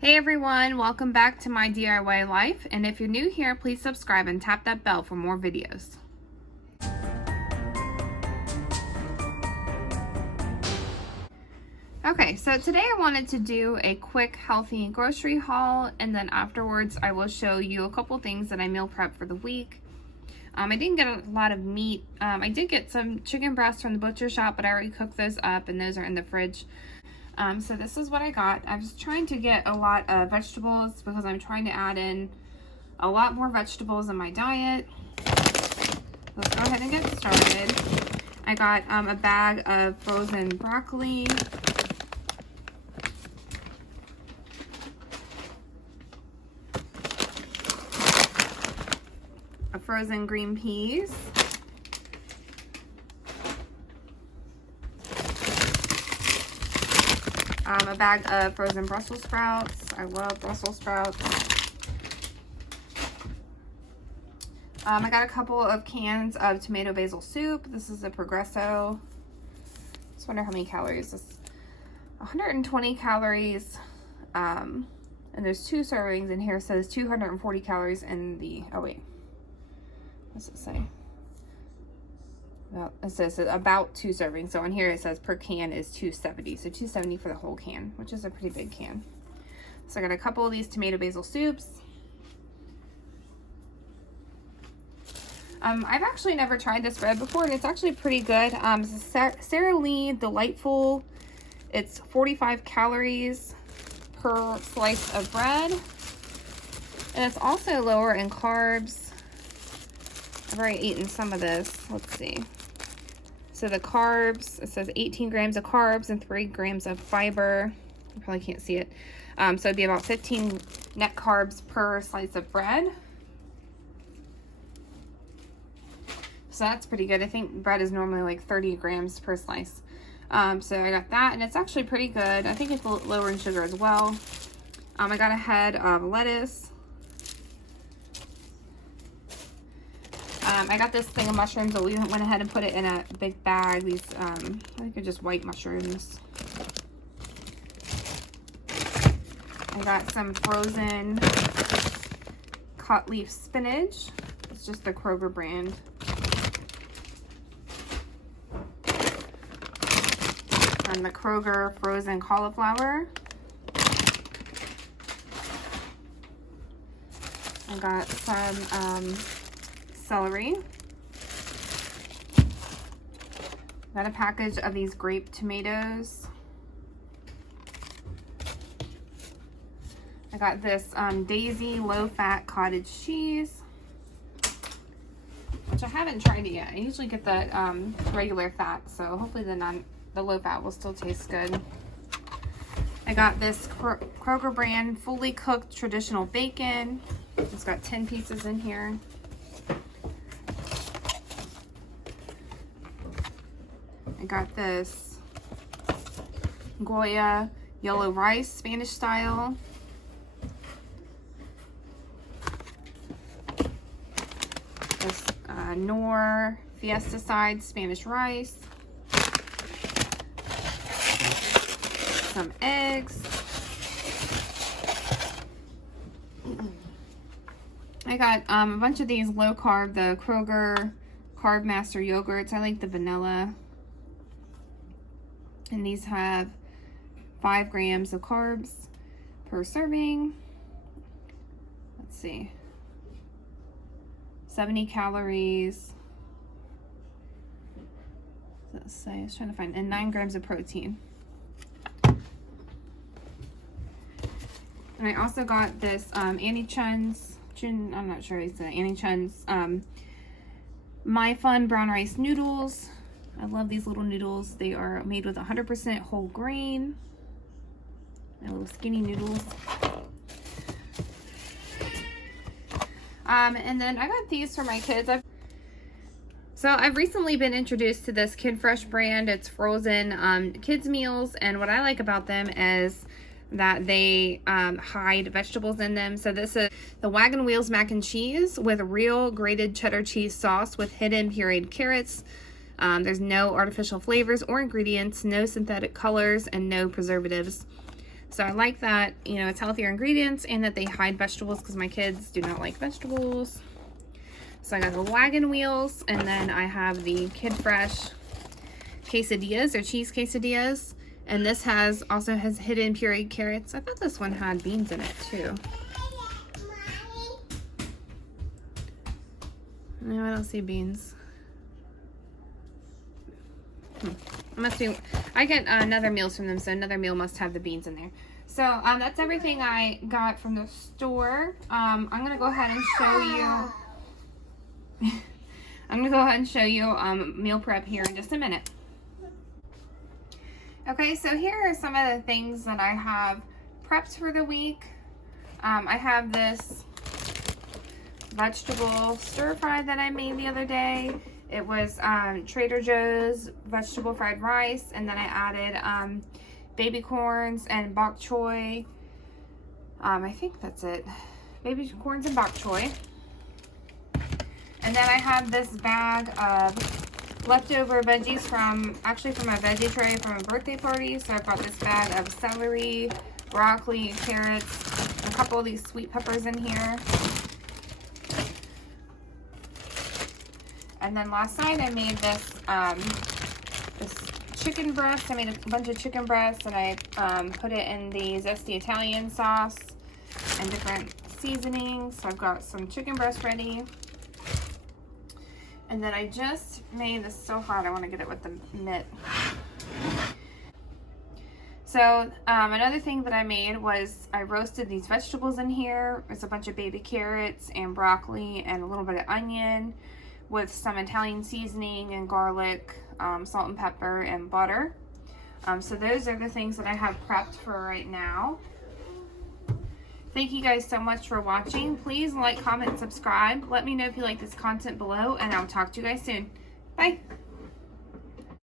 Hey everyone, welcome back to my DIY life, and if you're new here, please subscribe and tap that bell for more videos. Okay, so today I wanted to do a quick healthy grocery haul, and then afterwards I will show you a couple things that I meal prep for the week. I didn't get a lot of meat. I did get some chicken breasts from the butcher shop, but I already cooked those up and those are in the fridge. So this is what I got. I was trying to get a lot of vegetables because I'm trying to add in a lot more vegetables in my diet. Let's go ahead and get started. I got a bag of frozen broccoli. Frozen green peas. A bag of frozen Brussels sprouts. I love Brussels sprouts. I got a couple of cans of tomato basil soup. This is a Progresso. Just wonder how many calories this is. 120 calories. And there's 2 servings in here. It says 240 calories in the, oh wait. What's it say? Well, it says about 2 servings. So on here it says per can is 270. So 270 for the whole can, which is a pretty big can. So I got a couple of these tomato basil soups. I've actually never tried this bread before, and it's actually pretty good. It's a Sara Lee Delightful. It's 45 calories per slice of bread. And it's also lower in carbs. I've already eaten some of this. Let's see. So the carbs, it says 18 grams of carbs and 3 grams of fiber. You probably can't see it. So it'd be about 15 net carbs per slice of bread. So that's pretty good. I think bread is normally like 30 grams per slice. So I got that, and it's actually pretty good. I think it's lower in sugar as well. I got a head of lettuce. I got this thing of mushrooms, but we went ahead and put it in a big bag. These, I think they're just white mushrooms. I got some frozen cut leaf spinach. It's just the Kroger brand. And the Kroger frozen cauliflower. I got some celery. Got a package of these grape tomatoes. I got this Daisy low-fat cottage cheese, which I haven't tried it yet. I usually get the regular fat, so hopefully the low-fat will still taste good. I got this Kroger brand fully cooked traditional bacon. It's got 10 pieces in here. I got this Goya yellow rice, Spanish style. This Knorr Fiesta side, Spanish rice. Some eggs. I got a bunch of these low carb, the Kroger Carb Master yogurts. I like the vanilla. And these have 5 grams of carbs per serving. Let's see. 70 calories. Let's say, I was trying to find, and 9 grams of protein. And I also got this Annie Chun's, I'm not sure it's Annie Chun's My Fun brown rice noodles. I love these little noodles. They are made with 100% whole grain. My little skinny noodles. And then I got these for my kids. So I've recently been introduced to this Kid Fresh brand. It's frozen kids meals, and what I like about them is that they hide vegetables in them. So this is the Wagon Wheels mac and cheese with real grated cheddar cheese sauce with hidden pureed carrots. There's no artificial flavors or ingredients, no synthetic colors, and no preservatives. So I like that, you know, it's healthier ingredients and that they hide vegetables because my kids do not like vegetables. So I got the wagon wheels, and then I have the Kid Fresh quesadillas or cheese quesadillas. And this also has hidden pureed carrots. I thought this one had beans in it too. No, I don't see beans. Must be, I get another meals from them, so another meal must have the beans in there. So that's everything I got from the store. I'm gonna go ahead and show you. I'm gonna go ahead and show you meal prep here in just a minute. Okay, so here are some of the things that I have prepped for the week. I have this vegetable stir fry that I made the other day. It was Trader Joe's vegetable fried rice, and then I added baby corns and bok choy. I think that's it. Baby corns and bok choy. And then I have this bag of leftover veggies from my veggie tray from a birthday party. So I've got this bag of celery, broccoli, carrots, a couple of these sweet peppers in here. And then last night I made this chicken breast. I made a bunch of chicken breasts, and I put it in the zesty Italian sauce and different seasonings. So I've got some chicken breast ready. And then I just made this so hot, I want to get it with the mitt. So another thing that I made was I roasted these vegetables in here. It's a bunch of baby carrots and broccoli and a little bit of onion with some Italian seasoning and garlic, salt and pepper and butter. So those are the things that I have prepped for right now. Thank you guys so much for watching. Please like, comment, subscribe. Let me know if you like this content below, and I'll talk to you guys soon. Bye.